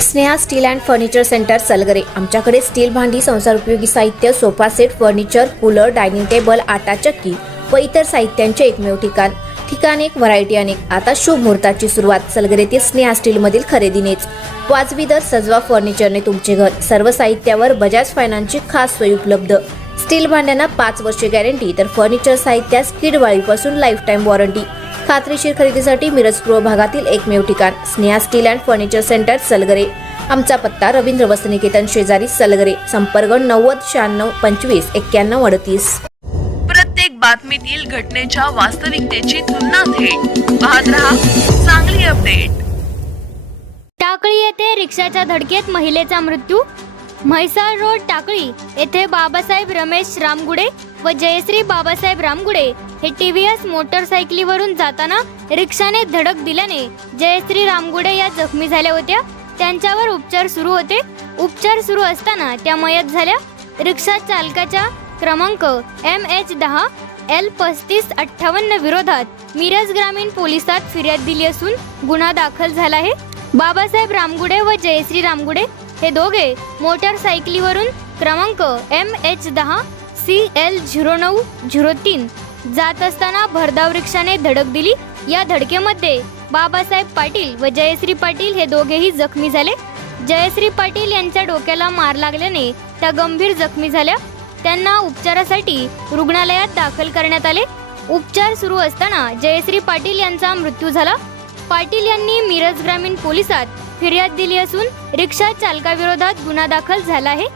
Sneha steel and furniture centre Salgare. आमच्याकडे steel भांडी, संसार उपयोगी साहित्य, sofa set, furniture, cooler, dining table, आटा चक्की व इतर साहित्यांचे एकमेव ठिकाण एक, व्हरायटी अनेक। आता शुभ मुहूर्ताची सुरुवात सलगरे ते स्नेहा स्टील मधील खरेदीनेच। वाजवी दर, सजवा फर्निचरने तुमचे घर। सर्व साहित्यावर बजाज फायनान्सची खास सोय उपलब्ध। स्टील भांड्यांना 5 वर्षे गॅरंटी, तर फर्निचर साहित्यास किडवाळीपासून लाईफ टाइम वॉरंटी। खात्रीशीर खरेदीसाठी मिरज पूर्व भागातील एकमेव ठिकाण Sneha steel and furniture centre Salgare. आमचा पत्ता रवींद्र वसनिकेतन शेजारी सलगरे। संपर्क 90 96 25 91 38। प्रत्येक बातमीतील घटनेच्या वास्तविकतेची तुलना थेट पाहत रहा चांगली अपडेट। टाकळी येथे रिक्षाच्या धडकेत महिलेचा मृत्यू। म्हैसाळ रोड टाकळी येथे बाबासाहेब रमेश रामगुडे व जयश्री बाबासाहेब रामगुडे हे टीव्हीएस मोटरसायकलीवरून जाताना रिक्षाने धडक दिल्याने जयश्री रामगुडे या जखमी झाल्या होत्या। त्यांच्यावर उपचार सुरू होते। उपचार सुरू असताना त्या मयत झाल्या। रिक्षा चालकाच्या क्रमांक MH10 L3558 विरोधात मिरज ग्रामीण पोलिसात फिर्याद दिली असून गुन्हा दाखल झाला आहे। बाबासाहेब रामगुडे व जयश्री रामगुडे हे दोघे मोटरसायकलीवरून क्रमांक MH10 CL0903 जात असताना भरधाव रिक्षाने धडक दिली। या धडकेमध्ये बाबासाहेब पाटील व जयश्री पाटील हे दोघेही जखमी झाले। जयश्री पाटील यांच्या डोक्याला मार लागल्याने त्या गंभीर जखमी झाल्या। त्यांना उपचारासाठी रुग्णालयात दाखल करण्यात आले। उपचार सुरू असताना जयश्री पाटील यांचा मृत्यू झाला। पाटील यांनी मिरज ग्रामीण पोलिसात फिर्याद दिली असून रिक्षा चालकाविरोधात गुन्हा दाखल झाला आहे।